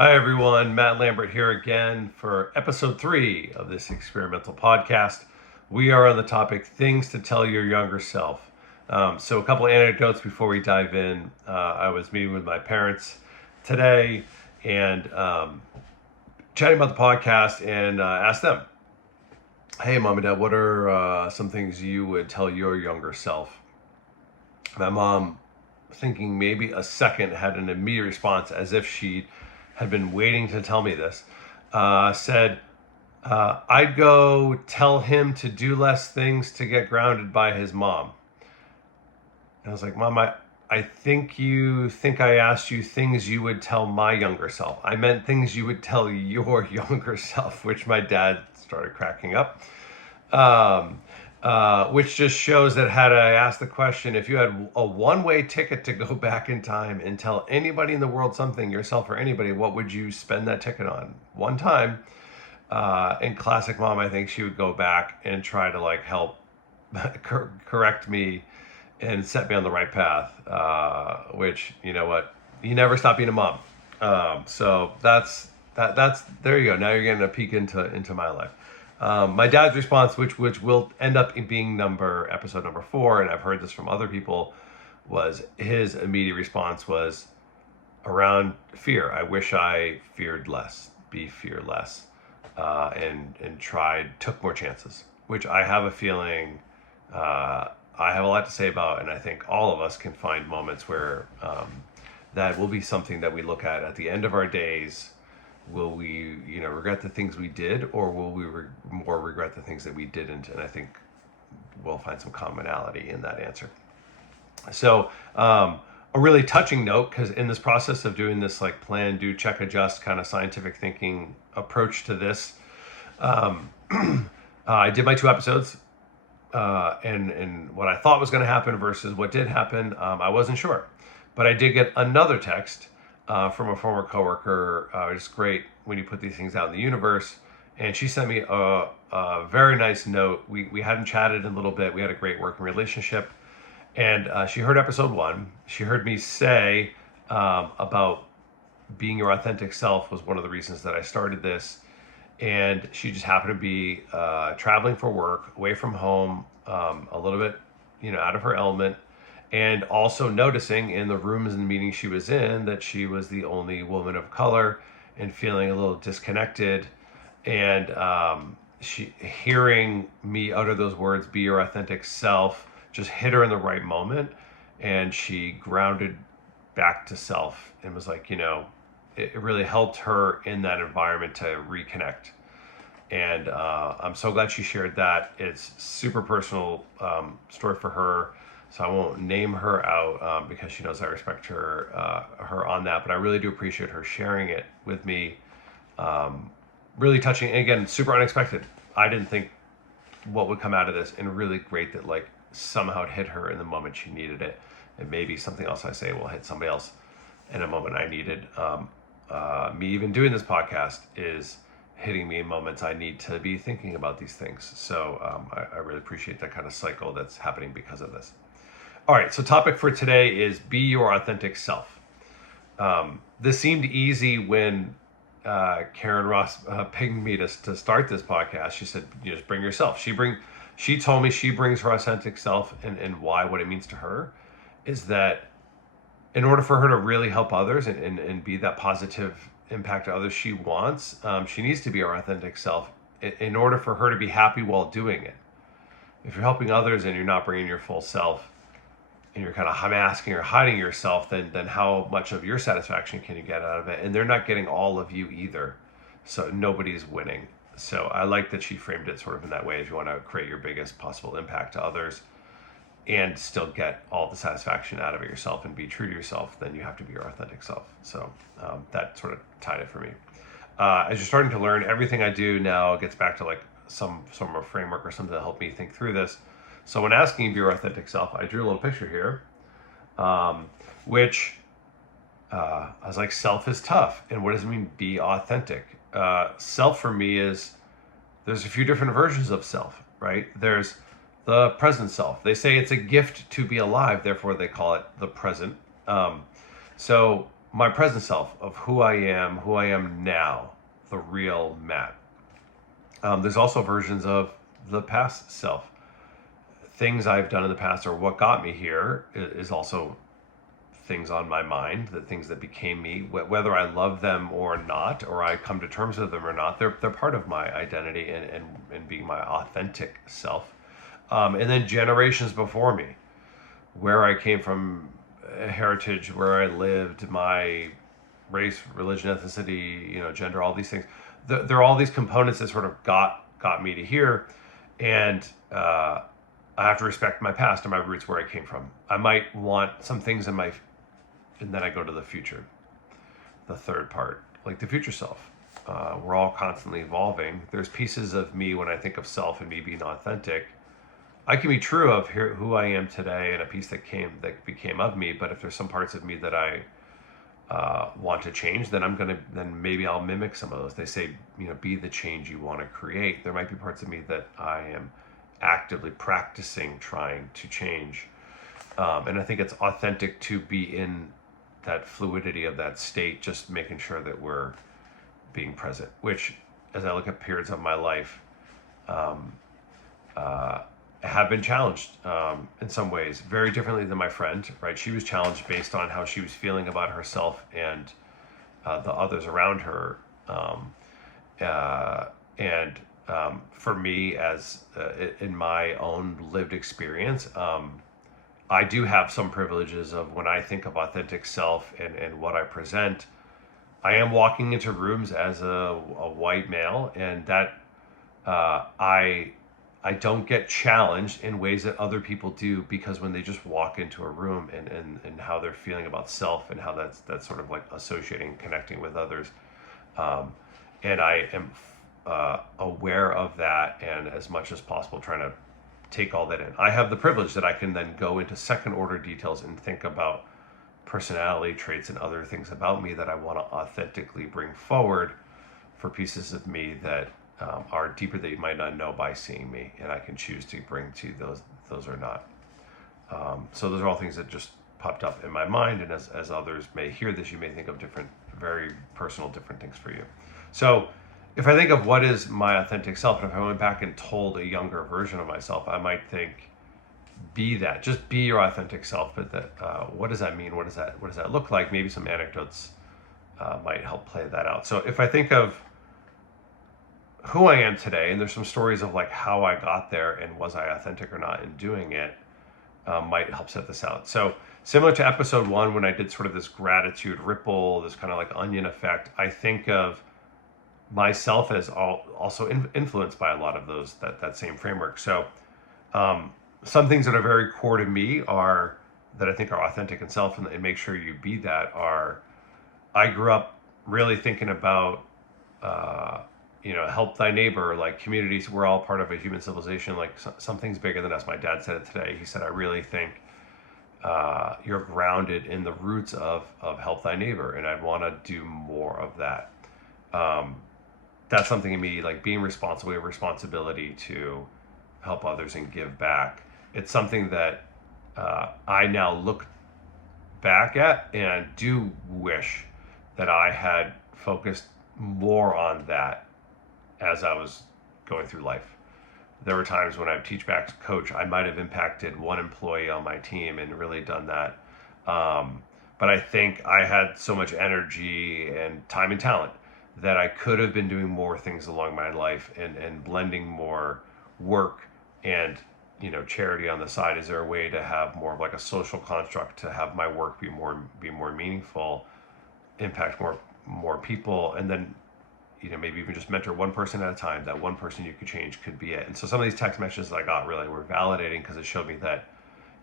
Hi, everyone. Matt Lambert here again for episode 3 of this experimental podcast. We are on the topic things to tell your younger self. So, a couple of anecdotes before we dive in. I was meeting with my parents today and chatting about the podcast and asked them, "Hey, mom and dad, what are some things you would tell your younger self?" My mom, thinking maybe a second, had an immediate response as if she had been waiting to tell me this. Said, I'd go tell him to do less things to get grounded by his mom. And I was like, Mom, I think you think I asked you things you would tell my younger self. I meant things you would tell your younger self, which my dad started cracking up. Which just shows that had I asked the question, if you had a one-way ticket to go back in time and tell anybody in the world something, yourself or anybody, what would you spend that ticket on? One time, in classic mom, I think she would go back and try to help correct me and set me on the right path. Which, you know what, you never stop being a mom. So that's there you go. Now you're getting a peek into my life. My dad's response, which will end up being episode number 4, and I've heard this from other people, was his immediate response was around fear. I wish I feared less, be fearless, and took more chances, which I have a feeling I have a lot to say about, and I think all of us can find moments where that will be something that we look at the end of our days. Will we, regret the things we did, or will we more regret the things that we didn't? And I think we'll find some commonality in that answer. So, a really touching note, because in this process of doing this plan, do, check, adjust kind of scientific thinking approach to this, I did my 2 episodes, and what I thought was going to happen versus what did happen, I wasn't sure. But I did get another text from a former coworker. It's great when you put these things out in the universe. And she sent me a very nice note. We hadn't chatted in a little bit. We had a great working relationship. And she heard episode 1. She heard me say about being your authentic self was one of the reasons that I started this. And she just happened to be traveling for work, away from home, a little bit, out of her element. And also noticing in the rooms and meetings she was in that she was the only woman of color, and feeling a little disconnected. And she hearing me utter those words, "Be your authentic self," just hit her in the right moment, and she grounded back to self and was like, it really helped her in that environment to reconnect. And I'm so glad she shared that. It's super personal story for her. So I won't name her out because she knows I respect her on that. But I really do appreciate her sharing it with me. Really touching. And again, super unexpected. I didn't think what would come out of this. And really great that somehow it hit her in the moment she needed it. And maybe something else I say will hit somebody else in a moment I needed. Me even doing this podcast is hitting me in moments I need to be thinking about these things. So I really appreciate that kind of cycle that's happening because of this. All right, so topic for today is be your authentic self. This seemed easy when Karyn Ross pinged me to start this podcast. She said, just bring yourself. She told me she brings her authentic self, and what it means to her is that in order for her to really help others and be that positive impact to others she wants, she needs to be her authentic self in order for her to be happy while doing it. If you're helping others and you're not bringing your full self, and you're kind of masking or hiding yourself, then how much of your satisfaction can you get out of it? And they're not getting all of you either. So nobody's winning. So I like that she framed it sort of in that way. If you want to create your biggest possible impact to others and still get all the satisfaction out of it yourself and be true to yourself, then you have to be your authentic self. So that sort of tied it for me. As you're starting to learn, everything I do now gets back to some sort of framework or something to help me think through this. So when asking you to be your authentic self, I drew a little picture here, which I was like, self is tough. And what does it mean, be authentic? Self for me is, there's a few different versions of self, right? There's the present self. They say it's a gift to be alive, therefore they call it the present. So my present self of who I am now, the real Matt. There's also versions of the past self. Things I've done in the past or what got me here is also things on my mind, the things that became me, whether I love them or not, or I come to terms with them or not, they're part of my identity and being my authentic self. And then generations before me, where I came from, heritage, where I lived, my race, religion, ethnicity, gender, all these things. There are all these components that sort of got me to here, and I have to respect my past and my roots, where I came from. I might want some things and then I go to the future, the third part, like the future self. We're all constantly evolving. There's pieces of me when I think of self and me being authentic. I can be true of who I am today and a piece that became of me. But if there's some parts of me that I want to change, then maybe I'll mimic some of those. They say, be the change you want to create. There might be parts of me that I am actively practicing trying to change. And I think it's authentic to be in that fluidity of that state, just making sure that we're being present, which, as I look at periods of my life, have been challenged in some ways, very differently than my friend, right? She was challenged based on how she was feeling about herself and the others around her. And for me, as in my own lived experience, I do have some privileges of when I think of authentic self and what I present. I am walking into rooms as a white male, and that I don't get challenged in ways that other people do, because when they just walk into a room and how they're feeling about self and how that's sort of like associating, connecting with others, and I am aware of that, and as much as possible trying to take all that in. I have the privilege that I can then go into second order details and think about personality traits and other things about me that I want to authentically bring forward for pieces of me that are deeper that you might not know by seeing me, and I can choose to bring to those or not. So those are all things that just popped up in my mind, and as others may hear this, you may think of different, very personal, different things for you. So if I think of what is my authentic self, and if I went back and told a younger version of myself, I might think, be that, just be your authentic self. But what does that mean? What does that look like? Maybe some anecdotes might help play that out. So if I think of who I am today, and there's some stories of like how I got there and was I authentic or not in doing it, might help set this out. So similar to episode 1, when I did sort of this gratitude ripple, this kind of like onion effect, I think of myself as also influenced by a lot of those, that same framework. So some things that are very core to me are that I think are authentic and self, and make sure you be that, are I grew up really thinking about help thy neighbor, like communities. We're all part of a human civilization, like something's bigger than us. My dad said it today. He said, I really think you're grounded in the roots of help thy neighbor, and I'd want to do more of that. That's something in me, like being responsible, we have responsibility to help others and give back. It's something that I now look back at and do wish that I had focused more on that as I was going through life. There were times when I teach back coach, I might have impacted one employee on my team and really done that. But I think I had so much energy and time and talent that I could have been doing more things along my life and blending more work and charity on the side. Is there a way to have more of like a social construct to have my work be more meaningful, impact more people, and then maybe even just mentor one person at a time. That one person you could change could be it. And so some of these text messages I got really were validating, because it showed me that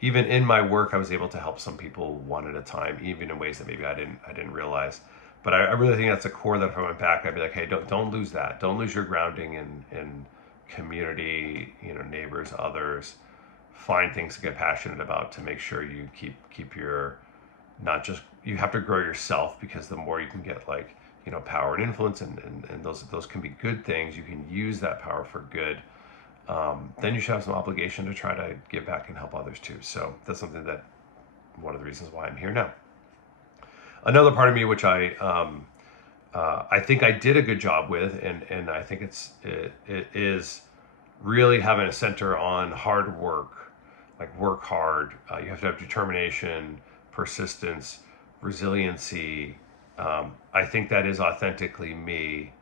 even in my work I was able to help some people one at a time, even in ways that maybe I didn't realize. But I really think that's a core that if I went back, I'd be like, hey, don't lose that. Don't lose your grounding in community, neighbors, others. Find things to get passionate about to make sure you keep your, not just, you have to grow yourself, because the more you can get like, power and influence, and those can be good things. You can use that power for good. Then you should have some obligation to try to give back and help others too. So that's something that, one of the reasons why I'm here now. Another part of me, which I think I did a good job with, and I think it is really having a center on hard work, like work hard. You have to have determination, persistence, resiliency. I think that is authentically me.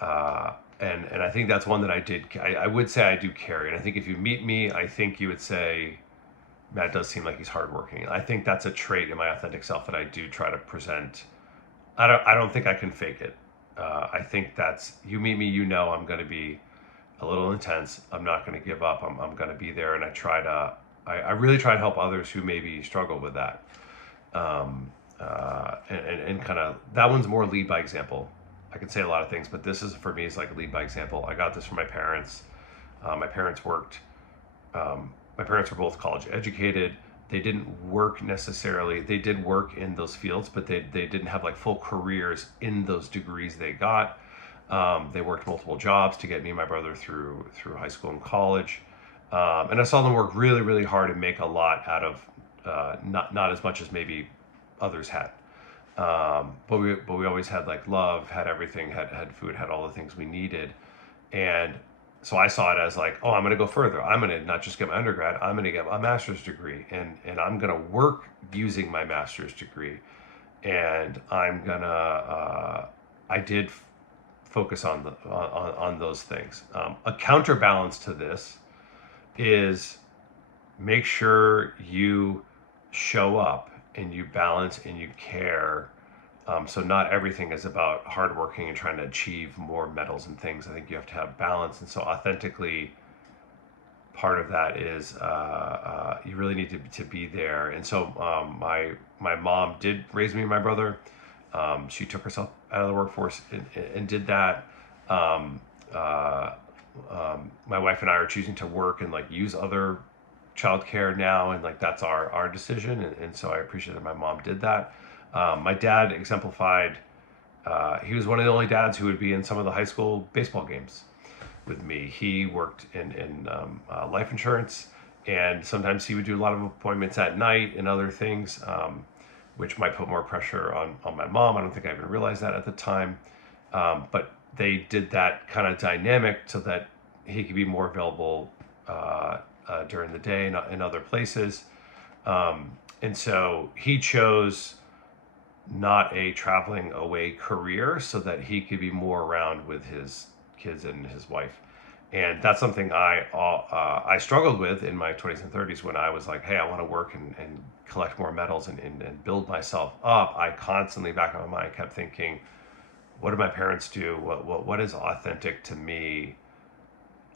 And I think that's one that I would say I do carry. And I think if you meet me, I think you would say, Matt does seem like he's hardworking. I think that's a trait in my authentic self that I do try to present. I don't think I can fake it. I think that's, you meet me, I'm going to be a little intense. I'm not going to give up. I'm going to be there. And I really try to help others who maybe struggle with that. And kind of, that one's more lead by example. I could say a lot of things, but this is, for me, is like lead by example. I got this from my parents. My parents worked, my parents were both college educated. They didn't work necessarily. They did work in those fields, but they didn't have like full careers in those degrees they got. They worked multiple jobs to get me and my brother through high school and college. And I saw them work really, really hard and make a lot out of not as much as maybe others had. But we always had like love, had everything, had food, had all the things we needed. And so I saw it as like, oh, I'm going to go further. I'm going to not just get my undergrad, I'm going to get a master's degree, and I'm going to work using my master's degree. And I'm going to, I did focus on on those things. A counterbalance to this is make sure you show up and you balance and you care. So not everything is about hardworking and trying to achieve more medals and things. I think you have to have balance. And so authentically, part of that is you really need to be there. And so my mom did raise me and my brother. She took herself out of the workforce and did that. My wife and I are choosing to work and like use other childcare now, and like that's our decision. And so I appreciate that my mom did that. My dad exemplified. He was one of the only dads who would be in some of the high school baseball games with me. He worked in life insurance, and sometimes he would do a lot of appointments at night and other things, which might put more pressure on my mom. I don't think I even realized that at the time. But they did that kind of dynamic so that he could be more available during the day in other places. And so he chose not a traveling away career so that he could be more around with his kids and his wife. And that's something I struggled with in my 20s and 30s when I was like, hey, I want to work and collect more medals and build myself up. I constantly, back in my mind, kept thinking, what did my parents do? What is authentic to me?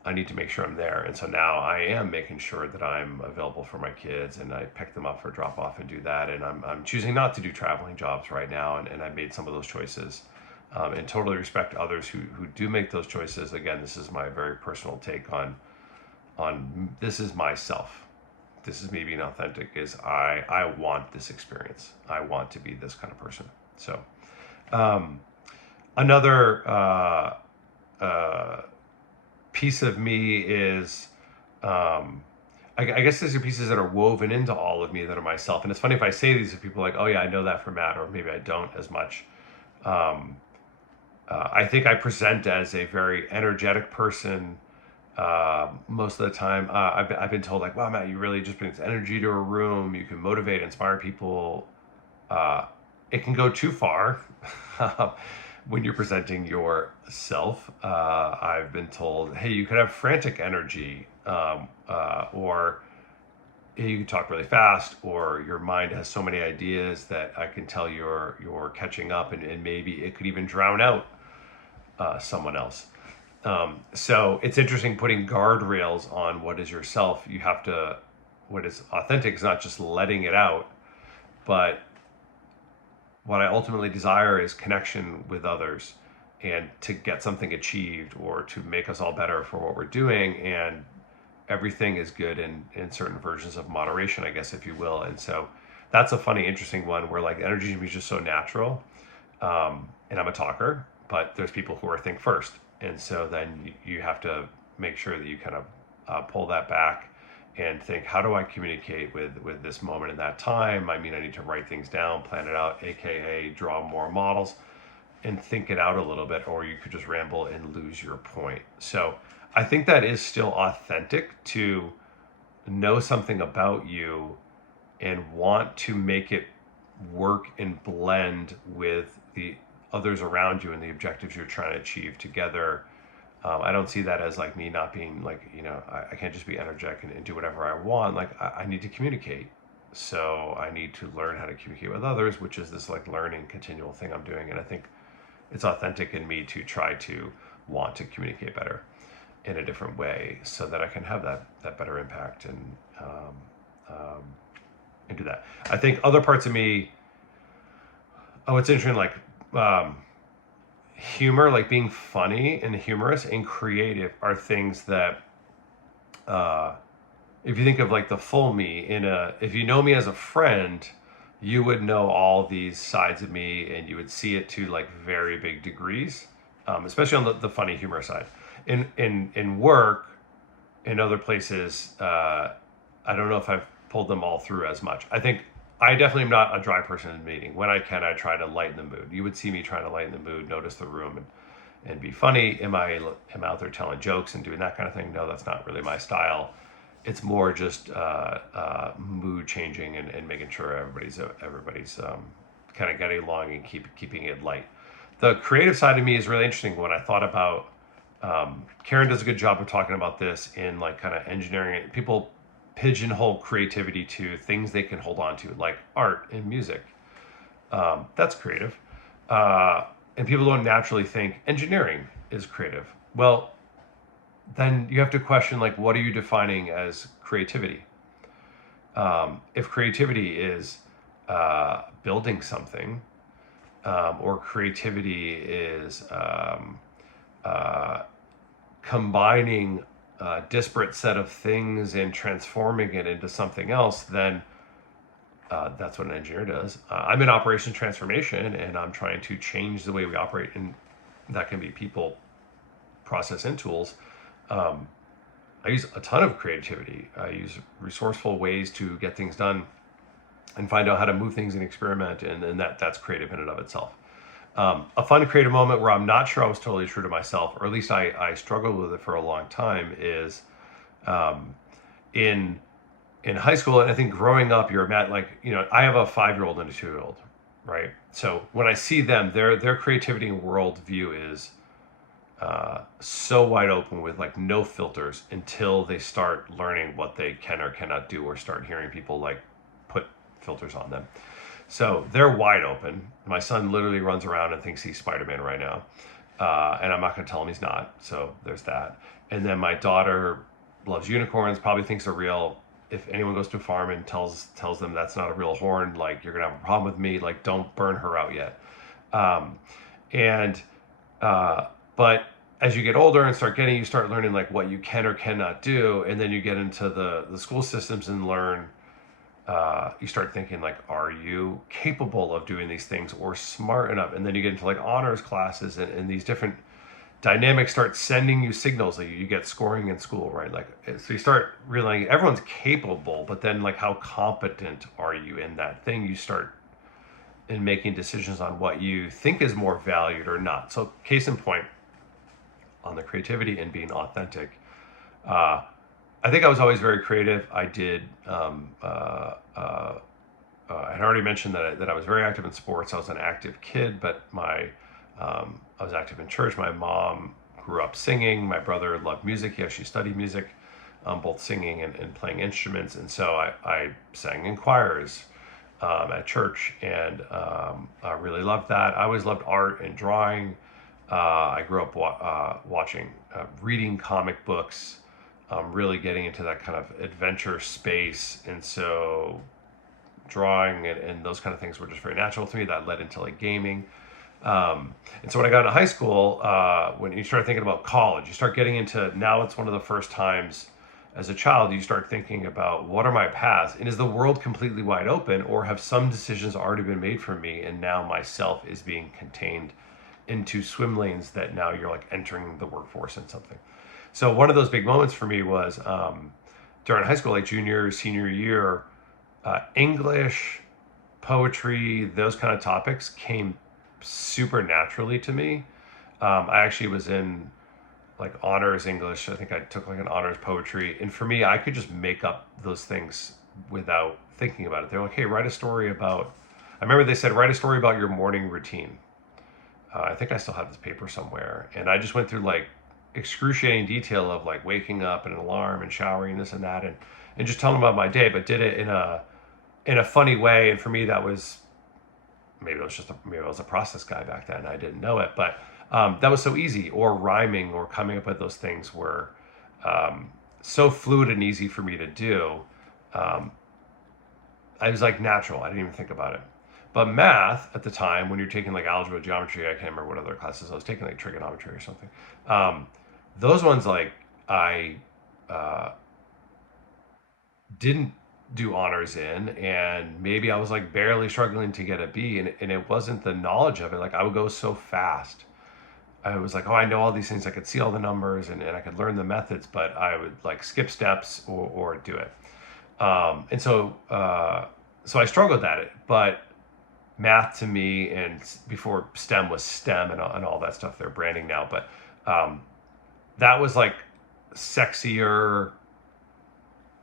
I need to make sure I'm there. And so now I am making sure that I'm available for my kids, and I pick them up for drop off and do that. And I'm choosing not to do traveling jobs right now. And I made some of those choices, and totally respect others who do make those choices. Again, this is my very personal take on this is myself. This is me being authentic, is I want this experience. I want to be this kind of person. So, another, piece of me is, I guess there's pieces that are woven into all of me that are myself. And it's funny if I say these to people like, oh yeah, I know that for Matt, or maybe I don't as much. I think I present as a very energetic person most of the time. I've been told like, wow, Matt, you really just bring this energy to a room. You can motivate, inspire people. It can go too far. When you're presenting yourself. I've been told, hey, you could have frantic energy, or hey, you can talk really fast, or your mind has so many ideas that I can tell you're catching up, and maybe it could even drown out someone else. So it's interesting putting guardrails on what is yourself. You have to, what is authentic is not just letting it out, but what I ultimately desire is connection with others, and to get something achieved, or to make us all better for what we're doing. And everything is good in certain versions of moderation, I guess, if you will. And so that's a funny, interesting one where like energy is just so natural. And I'm a talker, but there's people who are think first. And so then you have to make sure that you kind of pull that back and think, how do I communicate with this moment in that time? I mean, I need to write things down, plan it out, aka draw more models, and think it out a little bit, or you could just ramble and lose your point. So I think that is still authentic to know something about you and want to make it work and blend with the others around you and the objectives you're trying to achieve together. I don't see that as like me not being like, I can't just be energetic and do whatever I want. Like I need to communicate. So I need to learn how to communicate with others, which is this like learning continual thing I'm doing. And I think it's authentic in me to try to want to communicate better in a different way so that I can have that better impact and do that. I think other parts of me, it's interesting, like humor, like being funny and humorous and creative are things that, if you think of like the full me if you know me as a friend, you would know all these sides of me and you would see it to like very big degrees, especially on the funny humor side. In work, in other places, I don't know if I've pulled them all through as much. I think I definitely am not a dry person in a meeting. When I can, I try to lighten the mood. You would see me trying to lighten the mood, notice the room, and be funny. Am I out there telling jokes and doing that kind of thing? No, that's not really my style. It's more just mood changing and making sure everybody's kind of getting along and keeping it light. The creative side of me is really interesting. When I thought about, Karyn does a good job of talking about this in like kind of engineering. People pigeonhole creativity to things they can hold on to, like art and music. That's creative. And people don't naturally think engineering is creative. Well, then you have to question, like, what are you defining as creativity? If creativity is building something, or creativity is combining a disparate set of things and transforming it into something else, then that's what an engineer does. I'm in operations transformation, and I'm trying to change the way we operate, and that can be people, process, and tools. I use a ton of creativity. I use resourceful ways to get things done and find out how to move things and experiment, and that's creative in and of itself. A fun creative moment where I'm not sure I was totally true to myself, or at least I struggled with it for a long time, is in high school. And I think growing up, you're at like, I have a 5-year-old and a 2-year-old, right? So when I see them, their creativity and worldview is so wide open with like no filters until they start learning what they can or cannot do, or start hearing people like put filters on them. So they're wide open. My son literally runs around and thinks he's Spider-Man right now. And I'm not going to tell him he's not. So there's that. And then my daughter loves unicorns, probably thinks they're real. If anyone goes to a farm and tells them that's not a real horn, like, you're going to have a problem with me. Like, don't burn her out yet. But as you get older and you start learning like what you can or cannot do. And then you get into the school systems and learn, you start thinking like, are you capable of doing these things or smart enough? And then you get into like honors classes, and these different dynamics start sending you signals. Like you get scoring in school, right? Like, so you start realizing everyone's capable, but then like, how competent are you in that thing? You start in making decisions on what you think is more valued or not. So case in point, on the creativity and being authentic, I think I was always very creative. I did. I had already mentioned that I was very active in sports. I was an active kid, but I was active in church. My mom grew up singing. My brother loved music. He actually studied music, both singing and playing instruments. And so I sang in choirs at church, and I really loved that. I always loved art and drawing. I grew up reading comic books, really getting into that kind of adventure space. And so drawing and those kind of things were just very natural to me. That led into like gaming. And so when I got into high school, when you start thinking about college, you start getting into, now it's one of the first times as a child, you start thinking about, what are my paths? And is the world completely wide open, or have some decisions already been made for me, and now myself is being contained into swim lanes that now you're like entering the workforce in something. So one of those big moments for me was during high school, like junior, senior year, English, poetry, those kind of topics came super naturally to me. I actually was in like honors English. I think I took like an honors poetry. And for me, I could just make up those things without thinking about it. They're like, hey, write a story about, I remember they said, write a story about your morning routine. I think I still have this paper somewhere. And I just went through like excruciating detail of like waking up and an alarm and showering this and that and just telling them about my day, but did it in a funny way. And for me, that was maybe I was a process guy back then. I didn't know it, but that was so easy. Or rhyming or coming up with those things were so fluid and easy for me to do. Um, I was like natural. I didn't even think about it. But math at the time, when you're taking like algebra, geometry, I can't remember what other classes I was taking, like trigonometry or something. Um, those ones, like I uh, didn't do honors in, and maybe I was like barely struggling to get a B, and it wasn't the knowledge of it. Like I would go so fast. I was like, oh, I know all these things. I could see all the numbers and I could learn the methods, but I would like skip steps or do it. So I struggled at it, but math to me, and before STEM was STEM and all that stuff, they're branding now, but um, that was like sexier,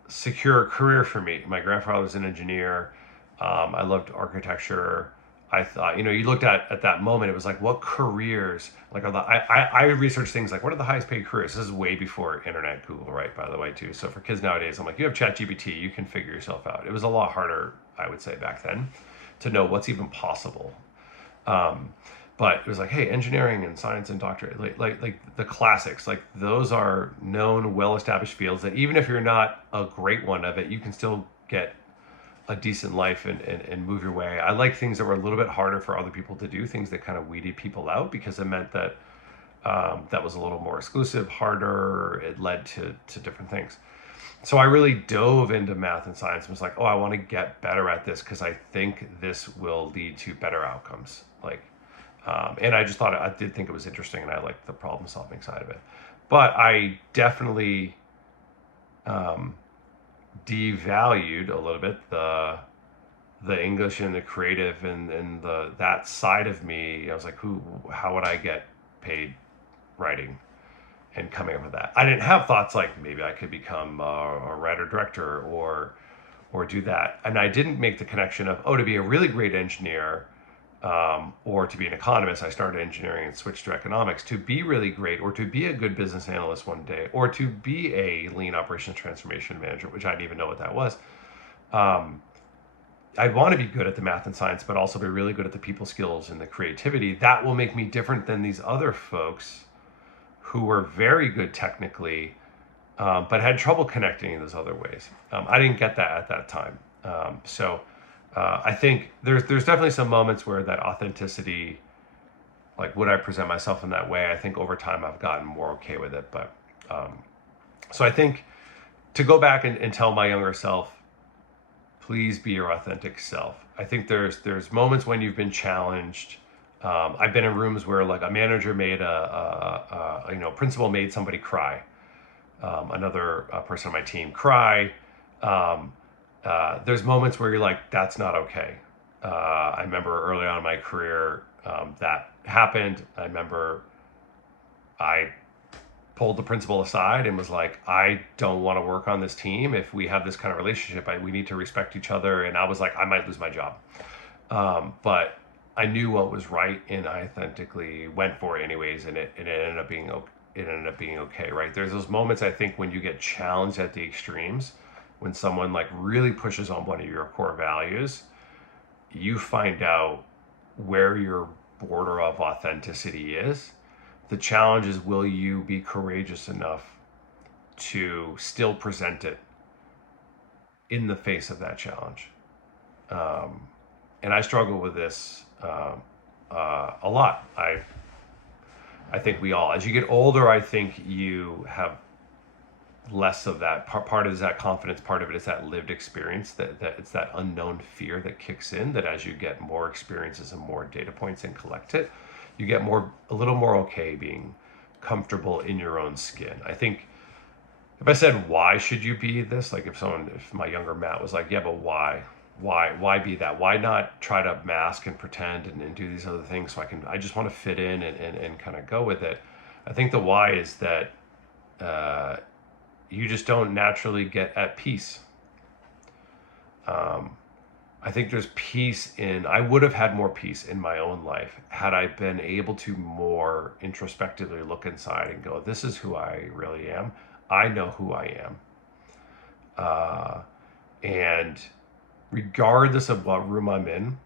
secure career for me. My grandfather was an engineer. I loved architecture. I thought, you looked at that moment, it was like, what careers, like, I researched things like, what are the highest paid careers? This is way before internet, Google, right, by the way, too. So for kids nowadays, I'm like, you have ChatGPT, you can figure yourself out. It was a lot harder, I would say, back then to know what's even possible. Um, but it was like, hey, engineering and science and doctorate, like the classics, like those are known, well-established fields that even if you're not a great one of it, you can still get a decent life and move your way. I like things that were a little bit harder for other people to do, things that kind of weeded people out because it meant that that was a little more exclusive, harder. It led to different things. So I really dove into math and science and was like, oh, I want to get better at this because I think this will lead to better outcomes. And I just thought I did think it was interesting, and I liked the problem solving side of it. But I definitely um, devalued a little bit the English and the creative and the that side of me. I was like, how would I get paid writing and coming up with that? I didn't have thoughts like maybe I could become a writer director or do that. And I didn't make the connection of, oh, to be a really great engineer or to be an economist. I started engineering and switched to economics. To be really great or to be a good business analyst one day or to be a lean operations transformation manager, which I didn't even know what that was. Um, I want to be good at the math and science, but also be really good at the people skills and the creativity. That will make me different than these other folks who were very good technically, but had trouble connecting in those other ways. I didn't get that at that time. I think there's definitely some moments where that authenticity, like would I present myself in that way? I think over time I've gotten more okay with it. But so I think to go back and tell my younger self, please be your authentic self. I think there's moments when you've been challenged. I've been in rooms where like a manager made principal made somebody cry, another person on my team cry. Um, there's moments where you're like, that's not okay. I remember early on in my career that happened. I remember I pulled the principal aside and was like, I don't want to work on this team. If we have this kind of relationship, we need to respect each other. And I was like, I might lose my job. But I knew what was right, and I authentically went for it anyways, and it ended up being okay. It ended up being okay, right? There's those moments I think when you get challenged at the extremes, when someone like really pushes on one of your core values, you find out where your border of authenticity is. The challenge is, will you be courageous enough to still present it in the face of that challenge? And I struggle with this a lot. I think we all, as you get older, I think you have less of that. Part of it is that confidence. Part of it is that lived experience. That it's that unknown fear that kicks in. That as you get more experiences and more data points and collect it, you get a little more okay being comfortable in your own skin. I think if I said, why should you be this? Like if my younger Matt was like, yeah, but why? Why be that? Why not try to mask and pretend and do these other things so I just want to fit in and kind of go with it. I think the why is that uh, you just don't naturally get at peace. Um, I think there's peace I would have had more peace in my own life had I been able to more introspectively look inside and go, this is who I really am. I know who I am. Uh, and regardless of what room I'm in,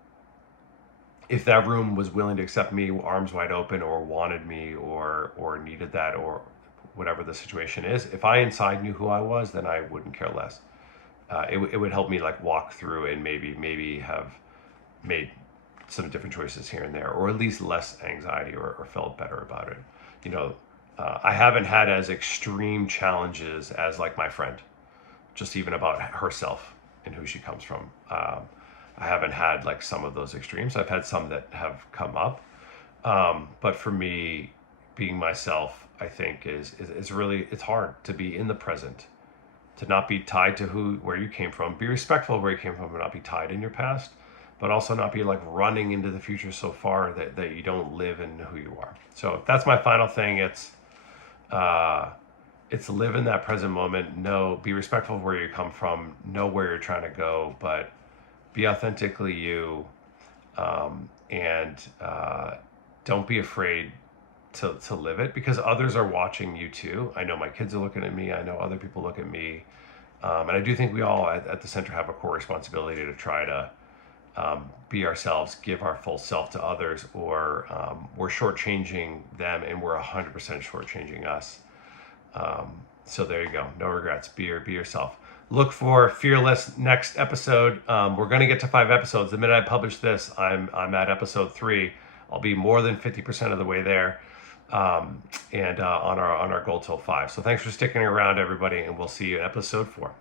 if that room was willing to accept me arms wide open or wanted me or needed that or whatever the situation is, if I inside knew who I was, then I wouldn't care less. It would help me like walk through and maybe have made some different choices here and there, or at least less anxiety or felt better about it. You know, I haven't had as extreme challenges as like my friend, just even about herself and who she comes from. I haven't had like some of those extremes. I've had some that have come up, but for me, being myself, I think is really, it's hard to be in the present, to not be tied to where you came from. Be respectful of where you came from, and not be tied in your past, but also not be like running into the future so far that you don't live in who you are. So that's my final thing. It's live in that present moment. Be respectful of where you come from. Know where you're trying to go, but be authentically you, and don't be afraid to live it, because others are watching you too. I know my kids are looking at me. I know other people look at me. And I do think we all at the center have a core responsibility to try to be ourselves, give our full self to others, or we're shortchanging them and we're 100% shortchanging us. So there you go. No regrets. Be yourself. Look for Fearless next episode. We're going to get to 5 episodes. The minute I publish this, I'm at episode 3. I'll be more than 50% of the way there, and on our goal till 5. So thanks for sticking around, everybody, and we'll see you in episode 4.